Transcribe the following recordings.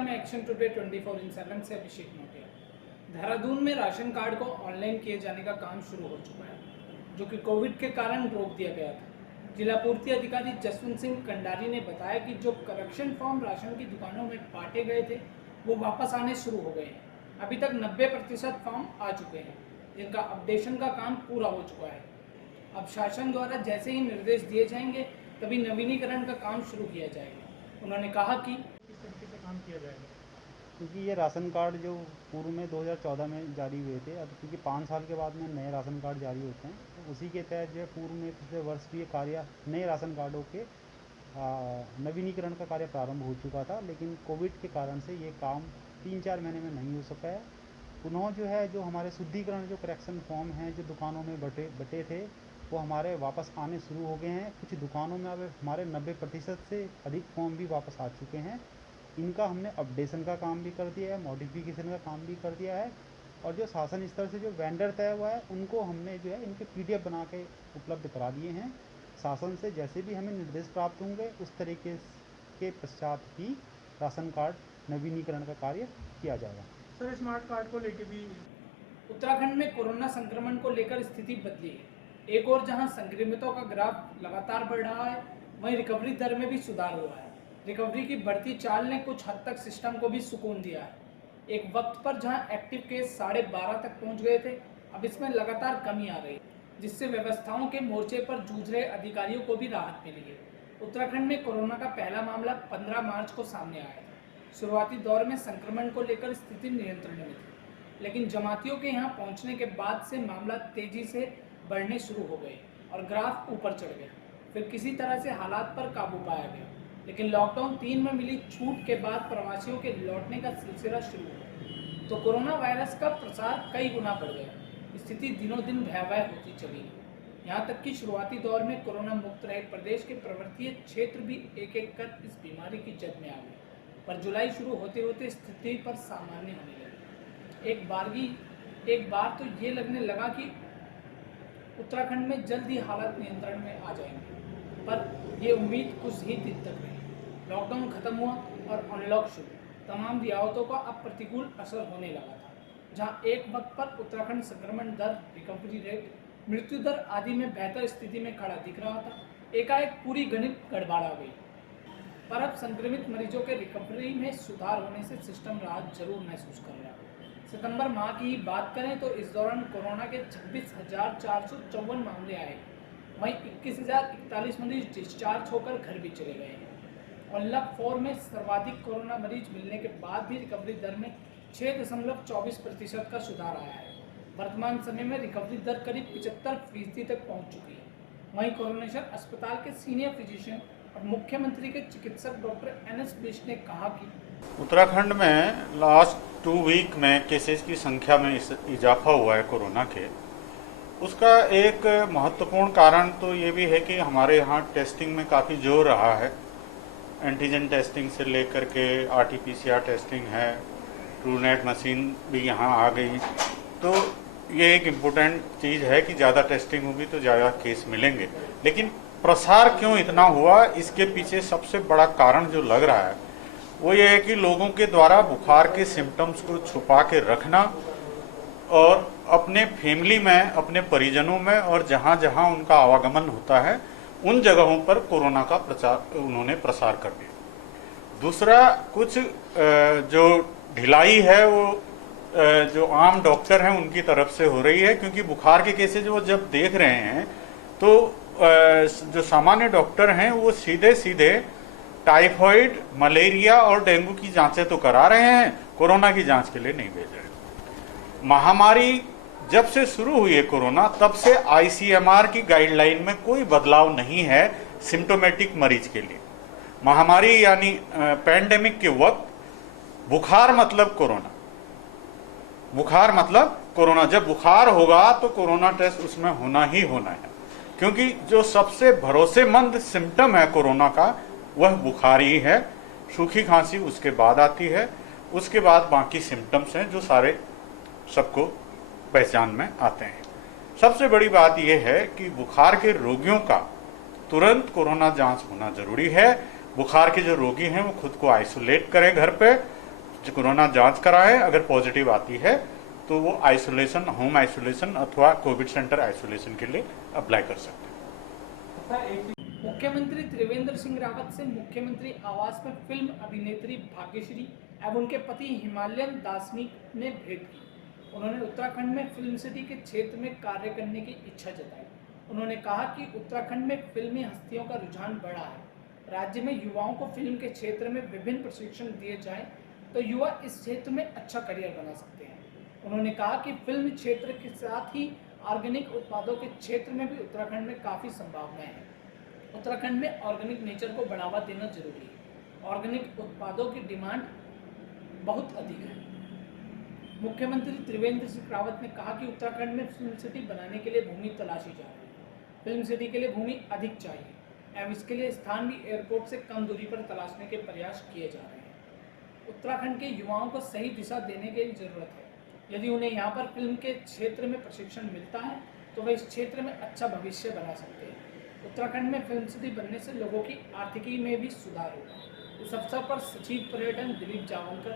नमस्कार, मैं action today 24/7 से अभिषेक मोटिया। देहरादून में राशन कार्ड को ऑनलाइन किए जाने का काम शुरू हो चुका है, जो कि कोविड के कारण रोक दिया गया था। जिला पूर्ति अधिकारी जसवंत सिंह कंडारी ने बताया कि जो करेक्शन फॉर्म राशन की दुकानों में बांटे गए थे, वो वापस आने शुरू हो गए हैं। अभी तक 90% फॉर्म आ चुके हैं, जिनका अपडेशन का काम पूरा हो चुका है। अब शासन द्वारा जैसे ही निर्देश दिए जाएंगे, तभी नवीनीकरण का काम शुरू किया जाएगा। उन्होंने कहा कि किस तरीके से काम किया जाएगा, क्योंकि ये राशन कार्ड जो पूर्व में 2014 में जारी हुए थे, अब क्योंकि 5 साल के बाद में नए राशन कार्ड जारी होते हैं, तो उसी के तहत जो है पूर्व में पिछले वर्ष भी ये कार्य नए राशन कार्डों के नवीनीकरण का कार्य प्रारंभ हो चुका था। लेकिन कोविड के कारण से ये काम 3-4 महीने में नहीं हो सका है। पुनः जो है जो हमारे शुद्धिकरण जो करेक्शन फॉर्म हैं जो दुकानों में बटे थे, वो हमारे वापस आने शुरू हो गए हैं। कुछ दुकानों में अब हमारे 90% से अधिक फॉर्म भी वापस आ चुके हैं। इनका हमने अपडेशन का काम भी कर दिया है, मॉडिफिकेशन का काम भी कर दिया है, और जो शासन स्तर से जो वेंडर तय हुआ है उनको हमने जो है इनके PDF बना के उपलब्ध करा दिए हैं। शासन से जैसे भी हमें निर्देश प्राप्त होंगे उस तरीके के पश्चात ही राशन कार्ड नवीनीकरण का कार्य किया जाएगा। सर, स्मार्ट कार्ड को लेके भी उत्तराखंड में कोरोना संक्रमण को लेकर स्थिति बदली है। एक और जहां संक्रमितों का ग्राफ लगातार बढ़ रहा है, वहीं रिकवरी दर में भी सुधार हुआ है। रिकवरी की बढ़ती चाल ने कुछ हद तक सिस्टम को भी सुकून दिया है। एक वक्त पर जहां एक्टिव केस 12.5 तक पहुंच गए थे, अब इसमें लगातार कमी आ रही है, जिससे व्यवस्थाओं के मोर्चे पर जूझ रहे अधिकारियों को भी राहत मिली है। उत्तराखंड में कोरोना का पहला मामला 15 मार्च को सामने आया था। शुरुआती दौर में संक्रमण को लेकर स्थिति नियंत्रण में थी, लेकिन जमातियों के यहाँ पहुँचने के बाद से मामला तेजी से बढ़ने शुरू हो गए और ग्राफ ऊपर चढ़ गया। फिर किसी तरह से हालात पर काबू पाया गया, लेकिन लॉकडाउन 3 में मिली छूट के बाद प्रवासियों के लौटने का सिलसिला शुरू हुआ, तो कोरोना वायरस का प्रसार कई गुना बढ़ गया। स्थिति दिनों दिन भयावह होती चली गई, यहाँ तक कि शुरुआती दौर में कोरोना मुक्त रहे प्रदेश के पर्वतीय क्षेत्र भी एक एक कर इस बीमारी की जद में आ गए। पर जुलाई शुरू होते होते स्थिति पर सामान्य होने लगी। एक बार तो ये लगने लगा कि उत्तराखंड में जल्द ही हालात नियंत्रण में आ जाएंगे, पर ये उम्मीद कुछ ही दिन तक रही। लॉकडाउन खत्म हुआ और अनलॉक शुरू। तमाम रियायतों का अब प्रतिकूल असर होने लगा था। जहां एक वक्त पर उत्तराखंड संक्रमण दर, रिकवरी रेट, मृत्यु दर आदि में बेहतर स्थिति में खड़ा दिख रहा था, एकाएक पूरी गणित गड़बड़ा गई। पर अब संक्रमित मरीजों के रिकवरी में सुधार होने से सिस्टम राहत जरूर महसूस कर रहा है। सितंबर माह की ही बात करें तो इस दौरान कोरोना के 26,454 मामले आए, वहीं 21,041 मरीज डिस्चार्ज होकर घर भी चले गए हैं। अनलॉक 4 में सर्वाधिक कोरोना मरीज मिलने के बाद भी रिकवरी दर में 6.24% का सुधार आया है। वर्तमान समय में रिकवरी दर करीब 75% तक पहुंच चुकी है। वहीं कोरोनेशन अस्पताल के सीनियर फिजिशियन और मुख्यमंत्री के चिकित्सक डॉक्टर NS बिष्ट ने कहा कि उत्तराखंड में लास्ट 2 वीक में केसेस की संख्या में इजाफा हुआ है कोरोना के। उसका एक महत्वपूर्ण कारण तो ये भी है कि हमारे यहाँ टेस्टिंग में काफ़ी जोर रहा है। एंटीजन टेस्टिंग से लेकर के RT-PCR टेस्टिंग है, ट्रूनेट मशीन भी यहाँ आ गई। तो ये एक इम्पोर्टेंट चीज़ है कि ज़्यादा टेस्टिंग होगी तो ज़्यादा केस मिलेंगे। लेकिन प्रसार क्यों इतना हुआ, इसके पीछे सबसे बड़ा कारण जो लग रहा है वो ये है कि लोगों के द्वारा बुखार के सिम्टम्स को छुपा के रखना और अपने फैमिली में, अपने परिजनों में और जहाँ जहाँ उनका आवागमन होता है उन जगहों पर कोरोना का उन्होंने प्रसार कर दिया। दूसरा, कुछ जो ढिलाई है वो जो आम डॉक्टर हैं उनकी तरफ से हो रही है, क्योंकि बुखार के केसेज वो जब देख रहे हैं तो जो सामान्य डॉक्टर हैं वो सीधे सीधे टाइफाइड, मलेरिया और डेंगू की जांचें तो करा रहे हैं, कोरोना की जांच के लिए नहीं भेज रहे। महामारी जब से शुरू हुई है कोरोना, तब से ICMR की गाइडलाइन में कोई बदलाव नहीं है सिम्टोमेटिक मरीज के लिए। महामारी यानी पैंडेमिक के वक्त बुखार मतलब कोरोना, बुखार मतलब कोरोना। जब बुखार होगा तो कोरोना टेस्ट उसमें होना ही होना है, क्योंकि जो सबसे भरोसेमंद सिम्टम है कोरोना का वह बुखार ही है। सूखी खांसी उसके बाद आती है, उसके बाद बाकी सिम्टम्स हैं जो सारे सबको पहचान में आते हैं। सबसे बड़ी बात यह है कि बुखार के रोगियों का तुरंत कोरोना जांच होना जरूरी है। बुखार के जो रोगी हैं वो खुद को आइसोलेट करें घर पे जो कोरोना जांच कराए, अगर पॉजिटिव आती है तो वो आइसोलेशन, होम आइसोलेशन अथवा कोविड सेंटर आइसोलेशन के लिए अप्लाई कर सकते हैं। मुख्यमंत्री त्रिवेंद्र सिंह रावत से मुख्यमंत्री आवास में फिल्म अभिनेत्री भाग्यश्री एवं उनके पति हिमालयन दासनिक ने भेंट की। उन्होंने उत्तराखंड में फिल्म सिटी के क्षेत्र में कार्य करने की इच्छा जताई। उन्होंने कहा कि उत्तराखंड में फिल्मी हस्तियों का रुझान बढ़ा है। राज्य में युवाओं को फिल्म के क्षेत्र में विभिन्न प्रशिक्षण दिए जाएं तो युवा इस क्षेत्र में अच्छा करियर बना सकते हैं। उन्होंने कहा कि फिल्म क्षेत्र के साथ ही ऑर्गेनिक उत्पादों के क्षेत्र में भी उत्तराखंड में काफ़ी संभावनाएं हैं। उत्तराखंड में ऑर्गेनिक नेचर को बढ़ावा देना जरूरी है। ऑर्गेनिक उत्पादों की डिमांड बहुत अधिक है। मुख्यमंत्री त्रिवेंद्र सिंह रावत ने कहा कि उत्तराखंड में फिल्म सिटी बनाने के लिए भूमि तलाशी जा रही है। फिल्म सिटी के लिए भूमि अधिक चाहिए एवं इसके लिए स्थान भी एयरपोर्ट से कम दूरी पर तलाशने के प्रयास किए जा रहे हैं। उत्तराखंड के युवाओं को सही दिशा देने की जरूरत है। यदि उन्हें यहाँ पर फिल्म के क्षेत्र में प्रशिक्षण मिलता है तो वे इस क्षेत्र में अच्छा भविष्य बना सकते हैं। उत्तराखंड में फिल्म सिटी बनने से लोगों की आर्थिकी में भी सुधार होगा। इस अवसर पर सचिव पर्यटन दिलीप जावलकर,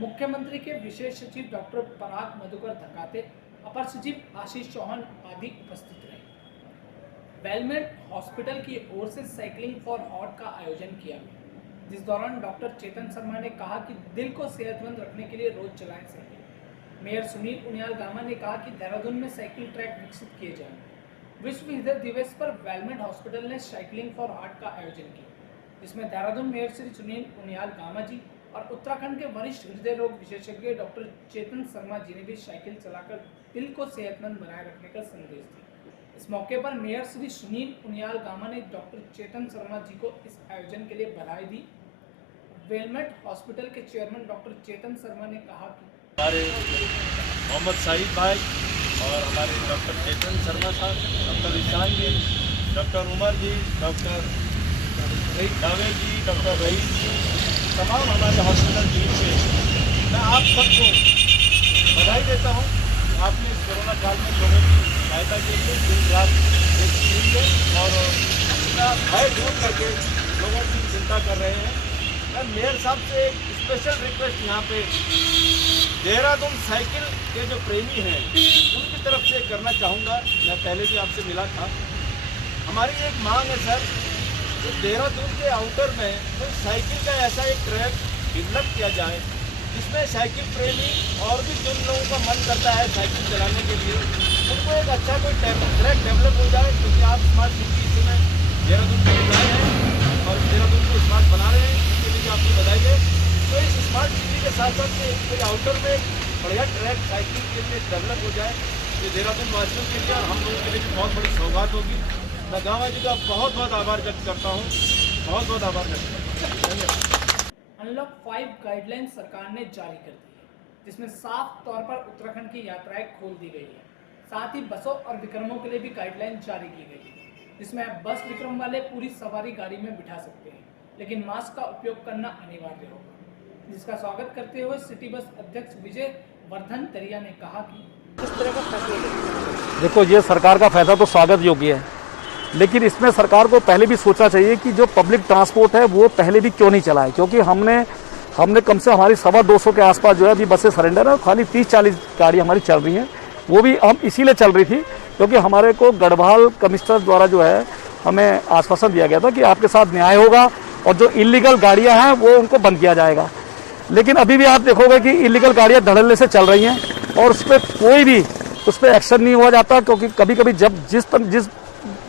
मुख्यमंत्री के विशेष सचिव डॉक्टर पराग मधुकर धकाते, अपर सचिव आशीष चौहान आदि उपस्थित रहे। वेलमेट हॉस्पिटल की ओर से साइकिलिंग फॉर हार्ट का आयोजन किया गया, जिस दौरान डॉक्टर चेतन शर्मा ने कहा कि दिल को सेहतमंद रखने के लिए रोज चलाएं साइकिल। मेयर सुनील उनियाल गामा ने कहा कि देहरादून में साइकिल ट्रैक विकसित किए जाएंगे। विश्व हृदय दिवस पर वेलमेट हॉस्पिटल ने साइकिलिंग फॉर हार्ट का आयोजन किया, जिसमें देहरादून मेयर श्री सुनील उनियाल गामा जी और उत्तराखंड के वरिष्ठ हृदय रोग विशेषज्ञ डॉक्टर चेतन शर्मा जी ने भी साइकिल चलाकर दिल को सेहतमंद बनाए रखने का संदेश दिया। इस मौके पर मेयर श्री सुनील उनियाल गामा ने डॉक्टर चेतन शर्मा जी को इस आयोजन के लिए बधाई दी। वेलमेट हॉस्पिटल के चेयरमैन डॉक्टर चेतन शर्मा ने कहा कि हमारे मोहम्मद साहिब भाई और हमारे डॉक्टर चेतन शर्मा साहब, डॉक्टर ईशान जी, डॉक्टर उमर जी, डॉक्टर जावेद जी, डॉक्टर रईस जी, तमाम हमारे हॉस्पिटल टीम से मैं आप सबको बधाई देता हूँ। आपने इस कोरोना काल में लोगों की सहायता के लिए दिन रात एक की है और अपना भय दूर करके लोगों की चिंता कर रहे हैं। मैं मेयर साहब से एक स्पेशल रिक्वेस्ट यहाँ पे देहरादून साइकिल के जो प्रेमी हैं उनकी तरफ से करना चाहूँगा। मैं पहले भी आपसे मिला था। हमारी एक मांग है सर, तो देहरादून के आउटर में कोई साइकिल का ऐसा एक ट्रैक डेवलप किया जाए जिसमें साइकिल प्रेमी और भी जिन लोगों का मन करता है साइकिल चलाने के लिए उनको एक अच्छा कोई ट्रैक डेवलप हो जाए। क्योंकि आप स्मार्ट सिटी इस समय देहरादून में लगाए हैं और देहरादून को स्मार्ट बना रहे हैं, इसके लिए आपको बधाई है। तो इस स्मार्ट सिटी के साथ साथ कोई आउटर में बढ़िया ट्रैक साइकिल के लिए डेवलप हो जाए, ये देहरादून वासियों के लिए और हम लोगों के लिए बहुत बड़ी सौगात होगी। मैं गामा जी का बहुत बहुत आभार व्यक्त करता हूँ, बहुत बहुत आभार व्यक्त करता हूँ। धन्यवाद। अनलॉक 5 गाइडलाइन सरकार ने जारी कर दी है, जिसमें साफ तौर पर उत्तराखंड की यात्राएं खोल दी गई है। साथ ही बसों और विक्रमों के लिए भी गाइडलाइन जारी की गई है, जिसमें अब बस विक्रम वाले पूरी सवारी गाड़ी में बिठा सकते हैं, लेकिन मास्क का उपयोग करना अनिवार्य होगा। जिसका स्वागत करते हुए सिटी बस अध्यक्ष विजय वर्धन तरिया ने कहा कि इस तरह का फैसला देखो, ये सरकार का फैसला तो स्वागत योग्य है, लेकिन इसमें सरकार को पहले भी सोचना चाहिए कि जो पब्लिक ट्रांसपोर्ट है वो पहले भी क्यों नहीं चला है। क्योंकि हमने कम से हमारी 250 के आसपास जो है अभी बसें सरेंडर है, खाली 30-40 गाड़ी हमारी चल रही हैं। वो भी हम इसीलिए चल रही थी क्योंकि हमारे को गढ़वाल कमिश्नर द्वारा जो है हमें आश्वासन दिया गया था कि आपके साथ न्याय होगा और जो इलीगल गाड़ियाँ हैं वो उनको बंद किया जाएगा। लेकिन अभी भी आप देखोगे कि इलीगल गाड़ियाँ धड़ल्ले से चल रही हैं और उस पर कोई भी उस पर एक्शन नहीं हुआ जाता। क्योंकि कभी कभी जब जिस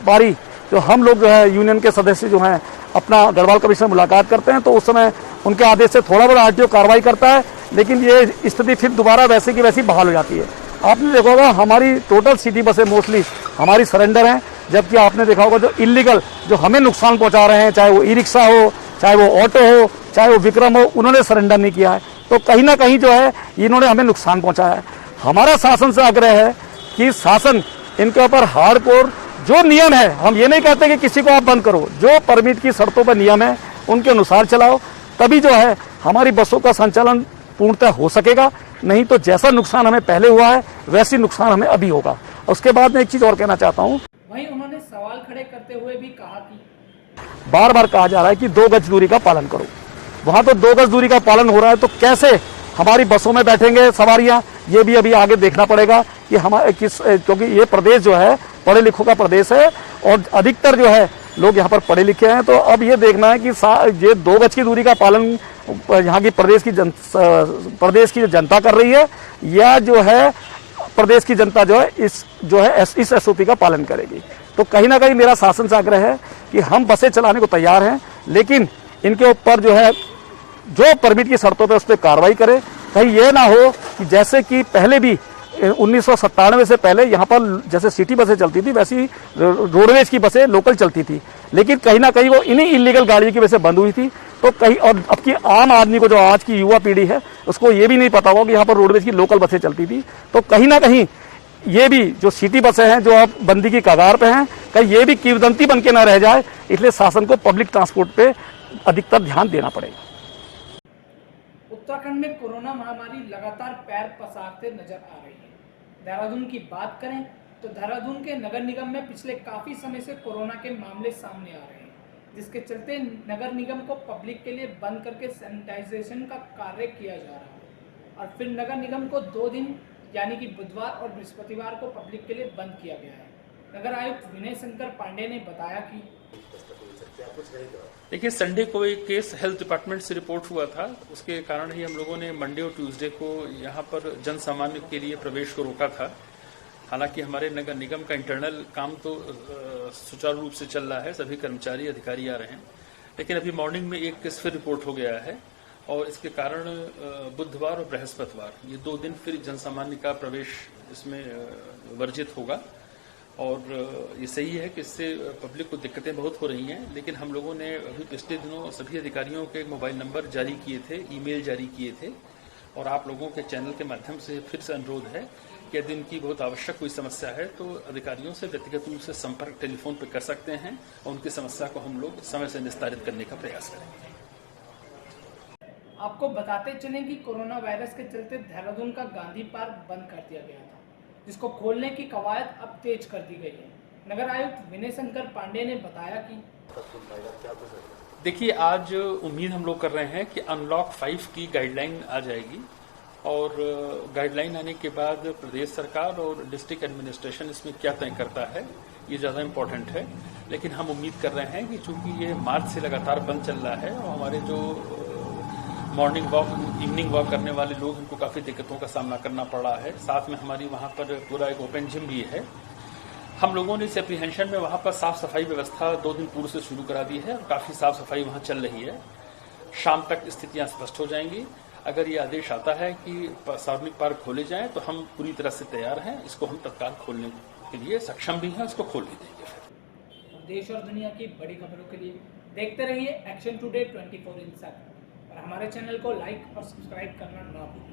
बारी जो हम लोग जो है यूनियन के सदस्य जो हैं अपना गढ़वाल कमिश्नर मुलाकात करते हैं तो उस समय उनके आदेश से थोड़ा बड़ा आरटीओ कार्रवाई करता है, लेकिन ये स्थिति फिर दोबारा वैसे की वैसी बहाल हो जाती है। आपने देखा होगा हमारी टोटल सिटी बसें मोस्टली हमारी सरेंडर हैं, जबकि आपने देखा होगा जो इलीगल जो हमें नुकसान पहुंचा रहे हैं, चाहे वो ई रिक्शा हो, चाहे वो ऑटो हो, चाहे वो विक्रम हो, उन्होंने सरेंडर नहीं किया है। तो कहीं ना कहीं जो है इन्होंने हमें नुकसान पहुंचाया है। हमारा शासन से आग्रह है कि शासन इनके ऊपर हार्डकोर जो नियम है, हम ये नहीं कहते कि किसी को आप बंद करो, जो परमिट की शर्तों पर नियम है उनके अनुसार चलाओ, तभी जो है हमारी बसों का संचालन पूर्णतः हो सकेगा। नहीं तो जैसा नुकसान हमें पहले हुआ है वैसी नुकसान हमें अभी होगा। उसके बाद मैं एक चीज और कहना चाहता हूँ, वहीं उन्होंने सवाल खड़े करते हुए भी कहा कि बार बार कहा जा रहा है कि 2 गज दूरी का पालन करो। वहां तो 2 गज दूरी का पालन हो रहा है, तो कैसे हमारी बसों में बैठेंगे सवारियां, ये भी अभी आगे देखना पड़ेगा कि क्योंकि ये प्रदेश जो है पढ़े लिखों का प्रदेश है और अधिकतर जो है लोग यहाँ पर पढ़े लिखे हैं। तो अब ये देखना है कि ये 2 गज की दूरी का पालन यहाँ की प्रदेश की जनता कर रही है या जो है प्रदेश की जनता जो है इस एसओपी का पालन करेगी। तो कहीं ना कहीं मेरा शासन से आग्रह है कि हम बसें चलाने को तैयार हैं, लेकिन इनके ऊपर जो है जो परमिट की शर्तों पर उस पर कार्रवाई करें। कहीं ये ना हो कि जैसे कि पहले भी 1997 से पहले यहाँ पर जैसे सिटी बसें चलती थी वैसी रोडवेज की बसें लोकल चलती थी, लेकिन कहीं ना कहीं वो इन्हीं इलीगल गाड़ियों की वजह से बंद हुई थी। तो कहीं और अब की आम आदमी को, जो आज की युवा पीढ़ी है, उसको ये भी नहीं पता होगा कि यहाँ पर रोडवेज की लोकल बसें चलती थी। तो कहीं ना कहीं ये भी जो सिटी बसें हैं जो अब बंदी की कगार पे हैं, कहीं ये भी किंवदंती बन के ना रह जाए, इसलिए शासन को पब्लिक ट्रांसपोर्ट पे अधिकतर ध्यान देना पड़ेगा। उत्तराखंड में कोरोना महामारी लगातार पैर पसारते नजर आ रही है। देहरादून की बात करें तो देहरादून के नगर निगम में पिछले काफी समय से कोरोना के मामले सामने आ रहे हैं, जिसके चलते नगर निगम को पब्लिक के लिए बंद करके सैनिटाइजेशन का कार्य किया जा रहा है और फिर नगर निगम को 2 दिन यानी कि बुधवार और बृहस्पतिवार को पब्लिक के लिए बंद किया गया है। नगर आयुक्त विनय शंकर पांडे ने बताया कि देखिए, संडे को एक केस हेल्थ डिपार्टमेंट से रिपोर्ट हुआ था, उसके कारण ही हम लोगों ने मंडे और ट्यूसडे को यहाँ पर जन सामान्य के लिए प्रवेश को रोका था। हालांकि हमारे नगर निगम का इंटरनल काम तो सुचारू रूप से चल रहा है, सभी कर्मचारी अधिकारी आ रहे हैं, लेकिन अभी मॉर्निंग में एक केस फिर रिपोर्ट हो गया है और इसके कारण बुधवार और बृहस्पतिवार ये 2 दिन फिर जन सामान्य का प्रवेश इसमें वर्जित होगा। और ये सही है कि इससे पब्लिक को दिक्कतें बहुत हो रही हैं, लेकिन हम लोगों ने अभी पिछले दिनों सभी अधिकारियों के मोबाइल नंबर जारी किए थे, ईमेल जारी किए थे और आप लोगों के चैनल के माध्यम से फिर से अनुरोध है कि यदि इनकी बहुत आवश्यक कोई समस्या है तो अधिकारियों से व्यक्तिगत रूप से संपर्क टेलीफोन पर कर सकते हैं और उनकी समस्या को हम लोग समय से निस्तारित करने का प्रयास करेंगे। आपको बताते चलें कि कोरोना वायरस के चलते देहरादून का गांधी पार्क बंद कर दिया गया था, जिसको खोलने की कवायद अब तेज कर दी गई है। नगर आयुक्त विनय शंकर पांडे ने बताया कि देखिए, आज उम्मीद हम लोग कर रहे हैं कि अनलॉक 5 की गाइडलाइन आ जाएगी और गाइडलाइन आने के बाद प्रदेश सरकार और डिस्ट्रिक्ट एडमिनिस्ट्रेशन इसमें क्या तय करता है ये ज़्यादा इम्पोर्टेंट है। लेकिन हम उम्मीद कर रहे हैं कि चूंकि ये मार्च से लगातार बंद चल रहा है और हमारे जो मॉर्निंग वॉक इवनिंग वॉक करने वाले लोग, इनको काफ़ी दिक्कतों का सामना करना पड़ रहा है। साथ में हमारी वहाँ पर पूरा एक ओपन जिम भी है। हम लोगों ने इस एप्रीहेंशन में वहाँ पर साफ सफाई व्यवस्था 2 दिन पूर्व से शुरू करा दी है और काफ़ी साफ सफाई वहाँ चल रही है। शाम तक स्थितियाँ स्पष्ट हो जाएंगी। अगर ये आदेश आता है कि सार्वजनिक पार्क खोले जाएं तो हम पूरी तरह से तैयार हैं, इसको हम तत्काल खोलने के लिए सक्षम भी हैं, इसको खोल भी देंगे। देश और दुनिया की बड़ी खबरों के लिए देखते रहिए एक्शन टुडे 24/7 और हमारे चैनल को लाइक और सब्सक्राइब करना ना भूलें।